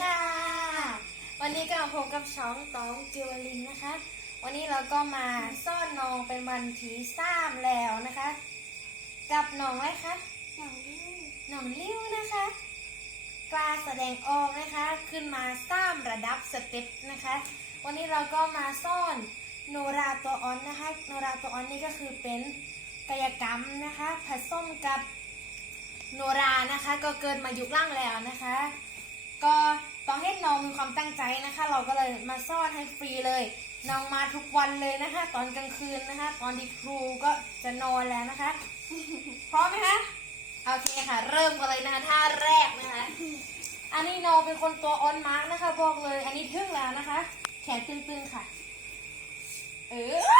ค่ะ วันนี้ก็มาพบกับช้องตองเจิวลินนะคะ วันนี้เราก็มาซ่อนน้องเป็นวันที่สามแล้วนะคะ กับน้องอะไรคะน้องลิ้วน้องลิ้วนะคะ กล้าแสดงออกนะคะ ขึ้นมาสร้างระดับสเต็ปนะคะ วันนี้เราก็มาซ่อนโนราตัวออนนะคะ โนราตัวออนนี่ก็คือเป็นกายกรรมนะคะ ผสมกับโนรานะคะ ก็เกินมายุคล่างแล้วนะคะ ก็ต้องให้ น้องมีความตั้งใจนะคะ เราก็เลยมาซ่อนให้ฟรีเลย น้องมาทุกวันเลยนะคะ ตอนกลางคืนนะคะ ตอนที่ครูก็จะนอนแล้วนะคะ พร้อมไหมคะโอเคค่ะ เริ่มกันเลยนะคะท่าแรกนะคะ อันนี้โนเป็นคนตัวออนมาร์กนะคะ บอกเลย อันนี้ทึ่งแล้วนะคะ แขนตึงๆค่ะ เออ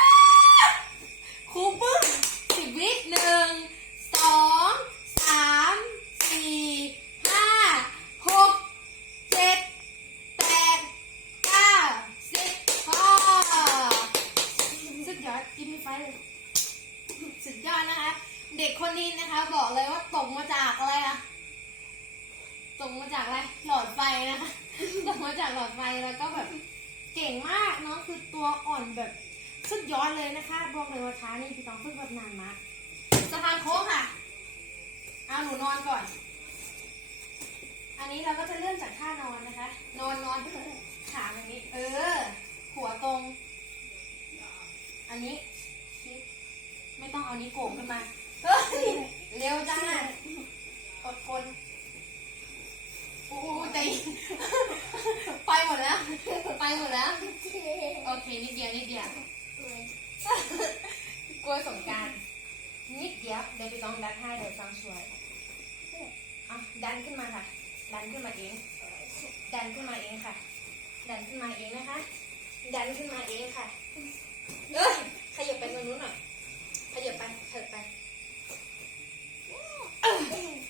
เด็กคนนี้นะคะ บอกเลยว่าตกมาจากอะไรอะตกมาจากอะไร หลอดไฟนะคะ ตกมาจากหลอดไฟแล้วก็แบบเก่งมากเนาะคือตัวอ่อนแบบสุดยอดเลยนะคะบอกเลยว่าท้านี่พี่ต้องฝึกแบบนานมากสะพานโค้งค่ะ เอาหนูนอนก่อน อันนี้เราก็จะเริ่มจากท่านอนนะคะ นอนนอนขาแบบนี้ เออ หัวตรง อันนี้ไม่ต้องเอานี้โก่งขึ้นมา เฮ้ยเร็วจังอะอดทนโอ้โหใจไปหมดแล้ว ไปหมดแล้ว โอเค นิดเดียวนิดเดียวกลัวสงการนิดเดียวเดี๋ยวไปต้องดันให้เดี๋ยวฟังช่วยอะดันขึ้นมาค่ะ ดันขึ้นมาเอง ดันขึ้นมาเองค่ะ ดันขึ้นมาเองนะคะ ดันขึ้นมาเองค่ะเอ้ยขยับไปตรงนู้นหน่อย ขยับไปเถิดไป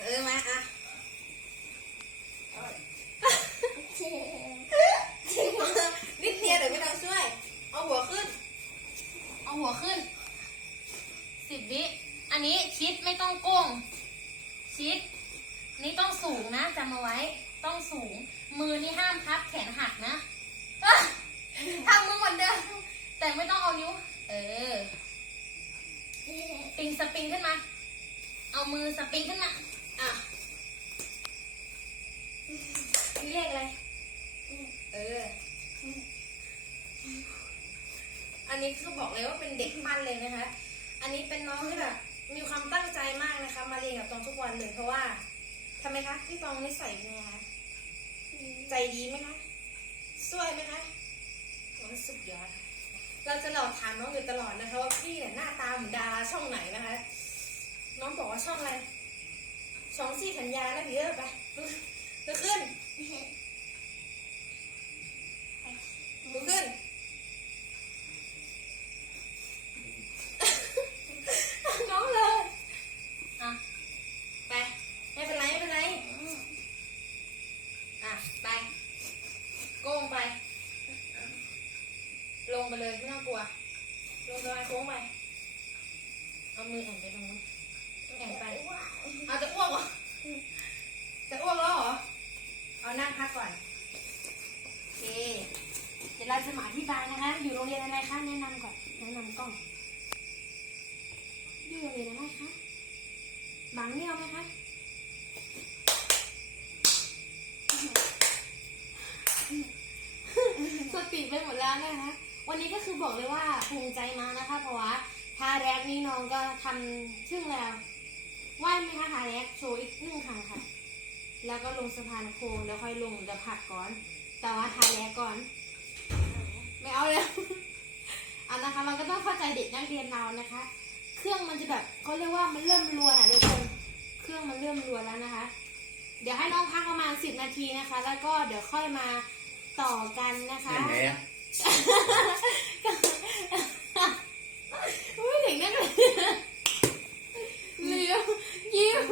เออมาอะ นิดเดียวเดี๋ยวไม่ต้องช่วย เอาหัวขึ้น เอาหัวขึ้น สิบวิ อันนี้ชิดไม่ต้องก้ง ชิด นี่ต้องสูงนะจำเอาไว้ ต้องสูง มือนี่ห้ามพับแขนหักนะอะทำมือเหมือนเดิม แต่ไม่ต้องเอานิ้ว เออ ปิงสปริงขึ้นมา เอามือสปริงขึ้นมา นี้คือบอกเลยว่าเป็นเด็กปั้นเลยนะคะ อันนี้เป็นน้องที่แบบมีความตั้งใจมากนะคะ มาเรียนกับตองทุกวันเลยเพราะว่าทำไมคะพี่ตองนิสัยเป็นไงคะใจดีไหมคะสวยไหมคะโอ้สุดยอดค่ะเราจะหลอกถามน้องอยู่ตลอดนะคะ ว่าพี่เนี่ยหน้าตาเหมือนดาราช่องไหนนะคะ น้องบอกว่าช่องอะไรช่องสี่ขันยานะพี่เออไปลุกขึ้นลุกขึ้น น้องเลย อะ ไป ไม่เป็นไร ไม่เป็นไร อะ ไป โก้งไป ลงไปเลย ไม่ต้องกลัว ลงไปโค้งไปเอามือแอนไปตรงนู้นแอนไปเอาจะอ้วกเหรอจะอ้วกแล้วเหรอเอานั่งพักก่อนโอเคเดี๋ยวเราจะมาอธิบายนะคะ อยู่โรงเรียนอะไรคะแนะนำก่อนแนะนำกล้องอยู่โรงเรียนอะไรคะบางเนียวไหมคะสติไปหมดแล้วนะคะ วันนี้ก็คือบอกเลยว่าภูมิใจมากนะคะ เพราะว่าทาแรกนี้น้องก็ทำชึ่งแล้วไหวไหมคะทาแรกโชว์อีกหนึ่งครั้งค่ะ แล้วก็ลงสะพานโค้งแล้วค่อยลงเดี๋ยวผักก่อน แต่ว่าทาแรกก่อน ไม่เอาเลยอันนะคะเราก็ต้องเข้าใจเด็กนักเรียนเรานะคะ เครื่องมันจะแบบเขาเรียกว่ามันเริ่มรัวอะทุกคนเครื่องมันเริ่มรัวแล้วนะคะ เดี๋ยวให้น้องพักประมาณสิบนาทีนะคะ แล้วก็เดี๋ยวค่อยมาต่อกันนะคะ เล่นไหนอะอุ้ยเด็กนักเรียเลี้ยวยิ้ม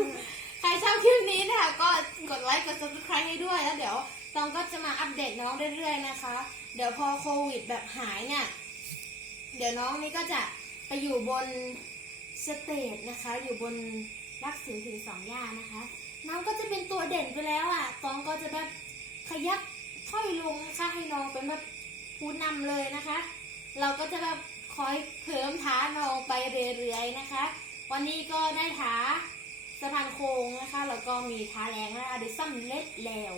ใครชอบคลิปนี้นะคะก็กดไลค์กด subscribe ให้ด้วยแล้วเดี๋ยวตองก็จะมาอัปเดตน้องเรื่อยๆนะคะ เดี๋ยวพอโควิดแบบหายเนี่ย เดี๋ยวน้องนี่ก็จะไปอยู่บนสเตจนะคะ อยู่บนรักสินถึงสองย่านะคะ น้องก็จะเป็นตัวเด่นไปแล้วอะตองก็จะแบบขยับค่อยลงนะคะให้น้องเป็นแบบ ผู้นำเลยนะคะ เราก็จะแบบคอยเพิ่มท้าน้องไปเรื่อยๆนะคะ วันนี้ก็ได้ท้าสะพานโค้งนะคะแล้วก็มีท้าแรงนะคะเดี๋ยวซ้ำเล็ดแล้ว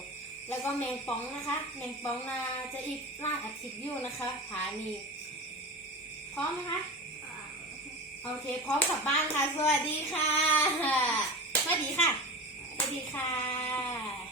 แล้วก็แมงป่องนะคะ แมงป่องนาจะอีกล่าอาทิตย์อยู่นะคะผานี้พร้อมไหมคะโอเค พร้อมกลับบ้านค่ะ สวัสดีค่ะ สวัสดีค่ะ สวัสดีค่ะ